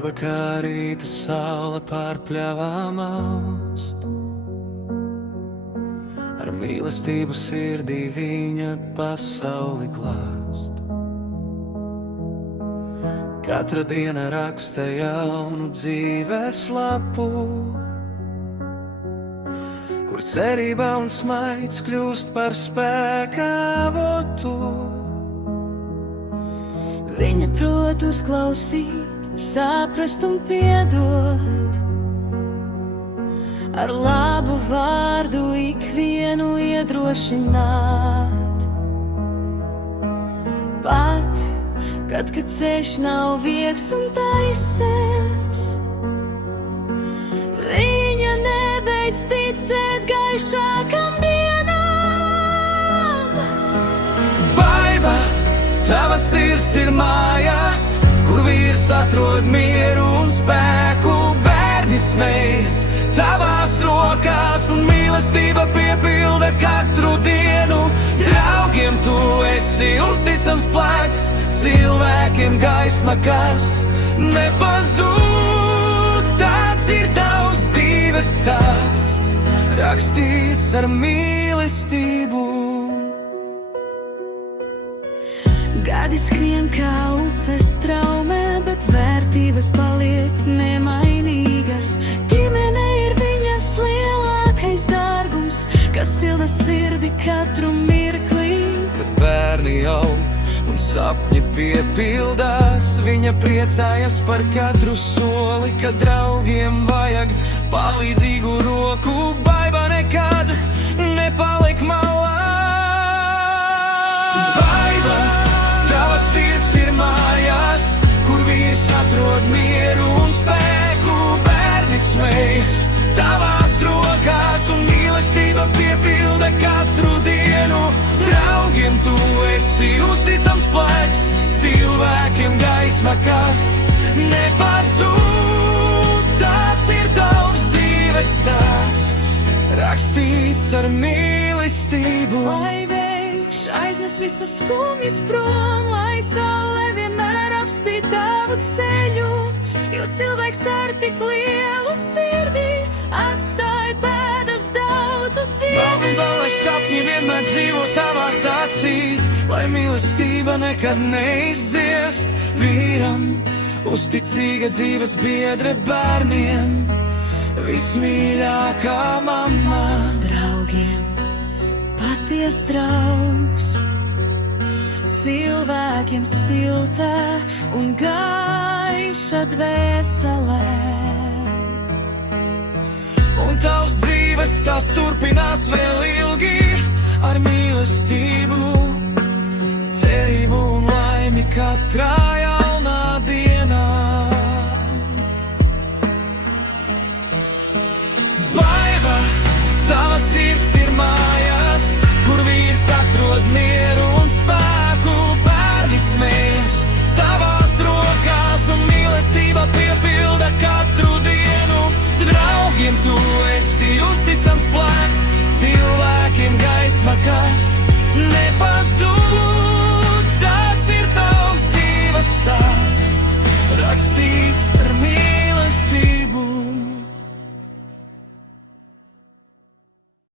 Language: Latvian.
Baiba, kā rīta saule pār pļavām aust. Ar mīlestību sirdī viņa pasauli glāst. Katra diena raksta jaunu dzīves lapu, kur cerība un smaids kļūst par spēka avotu. Viņa prot uzklausīt, saprast un piedot, ar labu vārdu ikvienu iedrošināt. Pat, kad ceļš nav viegls un taisens, viņa nebeidz ticēt gaišākam dienām. Baiba, tava sirds ir mājās, kur vīrs atrod mieru un spēku. Bērni smejas tavās rokās un mīlestība piepilda katru dienu. Draugiem tu esi uzticams plecs, cilvēkiem gaisma, kas nepazūd. Tāds ir tavs dzīves stāsts, rakstīts ar mīlestību. Gadi skrien kā upes traumē, bet vērtības paliek nemainīgas. Ģimene ir viņas lielākais dārgums, kas silda sirdi katru mirklī. Kad bērni aug un sapņi piepildās, viņa priecājas par katru soli. Kad draugiem vajag palīdzīgu roku, baiba nekad nepaliek malā. Baiba, tava sirds ir mājās, kur vīrs atrod mieru un spēku. Bērni smejas tavās rokās un mīlestība piepilda katru dienu. Draugiem tu esi uzticams plecs, cilvēkiem gaisma, kas nepazūd. Tāds ir tavs dzīves stāsts, rakstīts ar mīlestību. Lai vējš aiznes visus skumjus prom, lai saule vienmēr apspīd tavu ceļu, jo cilvēks ar tik lielu sirdī atstāja pēdas daudzu dziedi. Bauba, lai sapņi vienmēr dzīvo tavās acīs, lai mīlestība nekad neizdziest. Vīram uzticīga dzīves biedre, bērniem vismīļākā mamma. Draugiem paties draugs, cilvēkiem silta un gaiša dvēselē. Un tavs dzīves tās turpinās vēl ilgi ar mīlestību, cerību un laimi katrā jaunā dienā. Baiba, tava sirds ir mājās, kur vīrs atrod mieru un spēku. Bērni smejas tavās rokās un mīlestība piepilda katru dienu. Draugiem tu esi uzticams plecs, cilvēkiem gaisma, kas nepazūd.